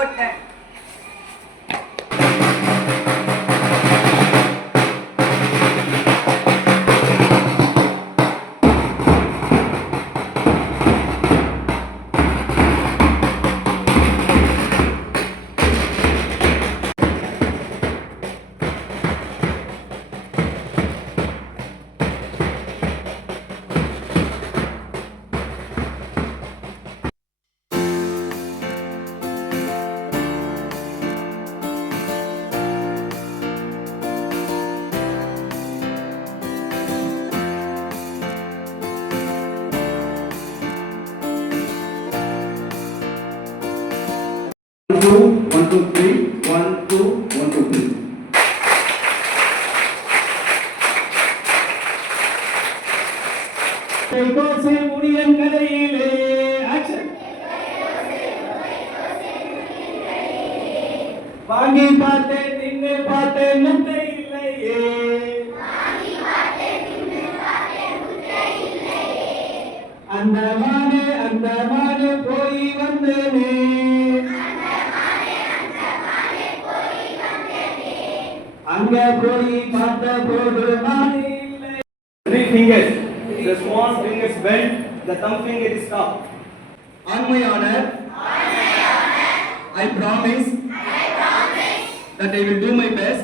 போட்டேன். One, two, three. 1, 2, 1, 2, 3. Muniyan கதையிலே action. வாங்கி பார்த்தேன் நின்று பார்த்தேன் முட்டை இல்லையே. அந்த மானே போய் வந்தேனே. அங்க போய் பார்த்த போது மானே இல்லை. 3 fingers. The small fingers bend, the thumb finger is up. On my honor, I promise that I will do my best.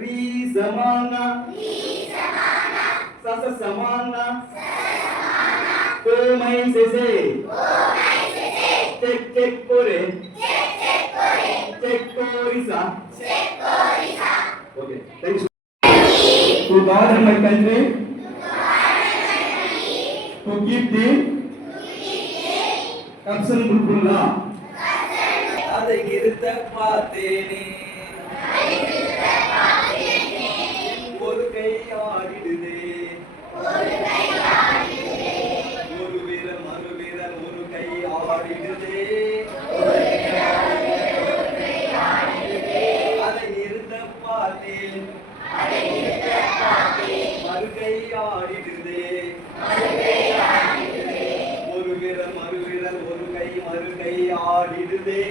Risamana, Sasa samana, Komai sese, Check kore, Check korisa. Okay, thanks. To God and my country, to keep the Kapsan Bulbula. அதை நிறுத்த பார்த்தேனே. ஒரு கை ஆடிடுதே. ஒரு வீரன் மறுவீரன் ஒரு கை ஆடிடுதே. அதை நிறுத்த பார்த்தேன். மறு கை ஆடிடுதே. ஒரு வீரன் மறுவீரன் ஒரு கை மறு கை ஆடிடுதே.